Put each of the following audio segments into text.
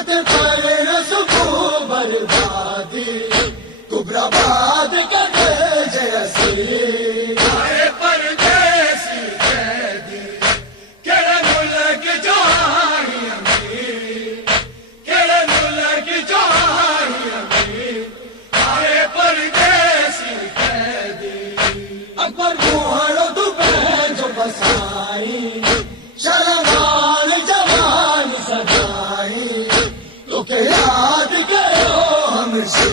रात पर सुबह बर्बादी तू बर्बाद कर दे जैसी आए परदेसी कैदी केड़े मुल्क जाही अमीर केड़े मुल्क जाही अमीर आए परदेसी कैदी अकबर मुहाड़ो दुबे जो बसाई शर्मान जवान सजाई तो के याद करो हमसे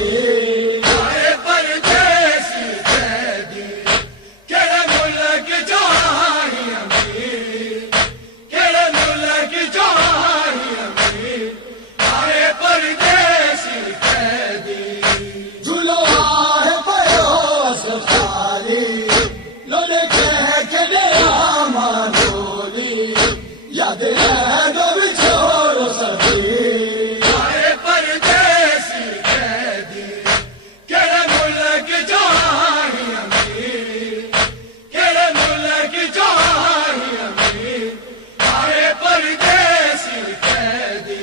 आए परदेसी कैदी केड़े मुल्क जाही अमीर केड़े मुल्क जाही अमीर आए परदेसी कैदी झूलो आहे पयो सफारी लोले कह के डेरा मानोली याद है दो बिछोरो सभी आए परदेसी कैदी केड़े मुल्क जाही अमीर केड़े मुल्क जाही अमीर आए परदेसी कैदी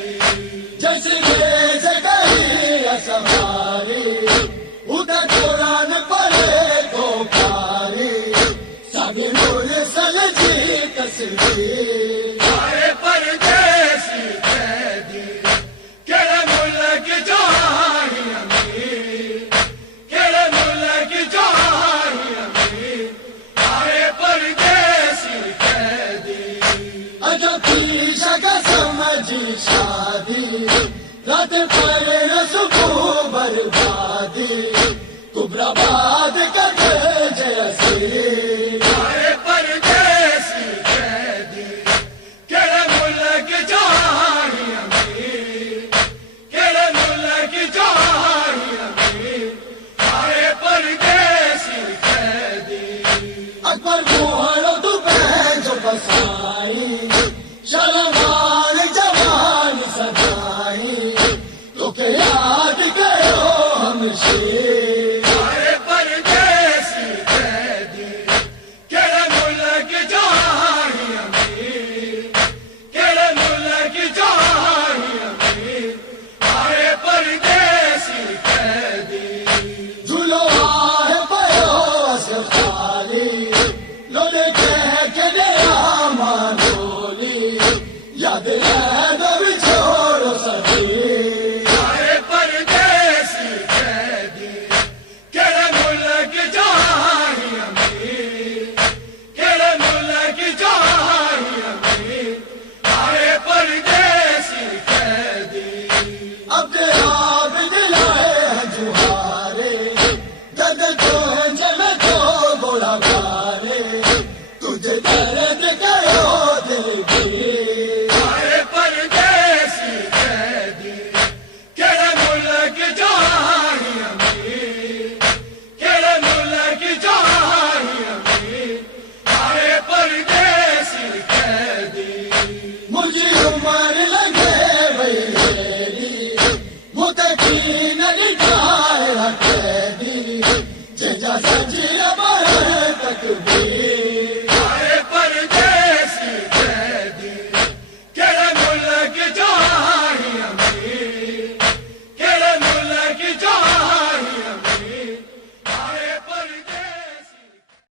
जैसे जैसे गई सवारी उधर कुरान पढ़े को पारी सभी नूर सलजी तस्वीर आए परदेसी कैदी केड़े मुल्क जाही अमीर केड़े मुल्क जाही अमीर आए परदेसी कैदी अजो पीछा का समझी शादी रात पर सुबह बर्बादी तू बर्बाद कर दे जैसी आए परदेसी कैदी केड़े मुल्क जाही अमीर केड़े मुल्क जाही अमीर आए परदेसी कैदी अकबर मुहाड़ो दुबे जो बसाई शर्मान जवान सजाई तो के याद करो हमसे आए परदेसी कैदी केड़े मुल्क जाही अमीर केड़े मुल्क जाही अमीर आए परदेसी कैदी झूलो आहे पयो सफारी लोले कह के डेरा मानोली याद है